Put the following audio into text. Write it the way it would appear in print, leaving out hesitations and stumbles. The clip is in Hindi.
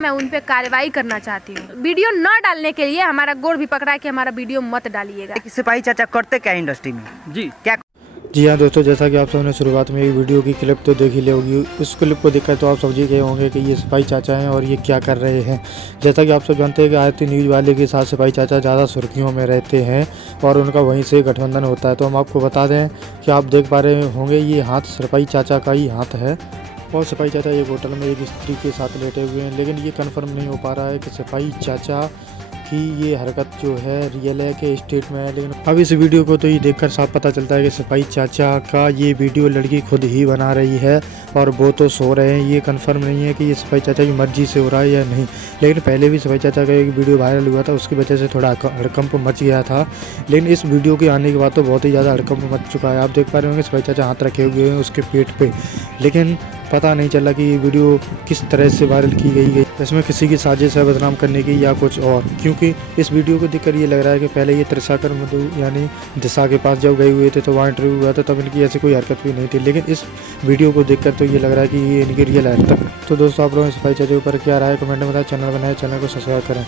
मैं उन पे कार्रवाई करना चाहती हूँ। वीडियो न डालने के लिए हमारा गोड़ भी पकड़ा कि हमारा वीडियो मत डालिएगा। सिपाही चाचा करते क्या इंडस्ट्री में जी क्या? जी हाँ दोस्तों, जैसा कि आप सबने शुरुआत में एक वीडियो की क्लिप तो देख ही ली होगी। उस क्लिप को देखकर तो आप समझ ही गए होंगे कि ये सिपाही चाचा हैं और ये क्या कर रहे हैं। जैसा कि आप सब जानते हैं कि आरती न्यूज़ वाले के साथ सिपाही चाचा ज़्यादा सुर्खियों में रहते हैं और उनका वहीं से गठबंधन होता है। तो हम आपको बता दें कि आप देख पा रहे होंगे ये हाथ सिपाही चाचा का ही हाथ है और सिपाही चाचा एक होटल में एक स्त्री के साथ लेटे हुए हैं। लेकिन ये कन्फर्म नहीं हो पा रहा है कि सिपाही चाचा कि ये हरकत जो है रियल है कि स्टेट में है। लेकिन अब इस वीडियो को तो ये देखकर साफ पता चलता है कि सिपाही चाचा का ये वीडियो लड़की खुद ही बना रही है और वो तो सो रहे हैं। ये कंफर्म नहीं है कि ये सिपाही चाचा की मर्जी से हो रहा है या नहीं। लेकिन पहले भी सिपाही चाचा का एक वीडियो वायरल हुआ था, उसकी वजह से थोड़ा हड़कंप मच गया था। लेकिन इस वीडियो के आने के बाद तो बहुत ही ज़्यादा हड़कंप मच चुका है। आप देख पा रहे होंगे सिपाही चाचा हाथ रखे हुए हैं उसके पेट पे, लेकिन पता नहीं चला कि ये वीडियो किस तरह से वायरल की गई। इसमें किसी की साजिश है बदनाम करने की या कुछ और, क्योंकि इस वीडियो को देखकर ये लग रहा है कि पहले ये त्रिशाकर मधु यानी दिशा के पास जब गए हुए थे तो वहाँ इंटरव्यू हुआ था, तब इनकी ऐसी कोई हरकत भी नहीं थी। लेकिन इस वीडियो को देखकर तो ये लग रहा है कि ये इनकी रियल हरकत। तो दोस्तों आप लोगों ने सिपाही चाचा के ऊपर क्या राय कमेंट में बताया। चैनल बनाए, चैनल को सब्सक्राइब करें।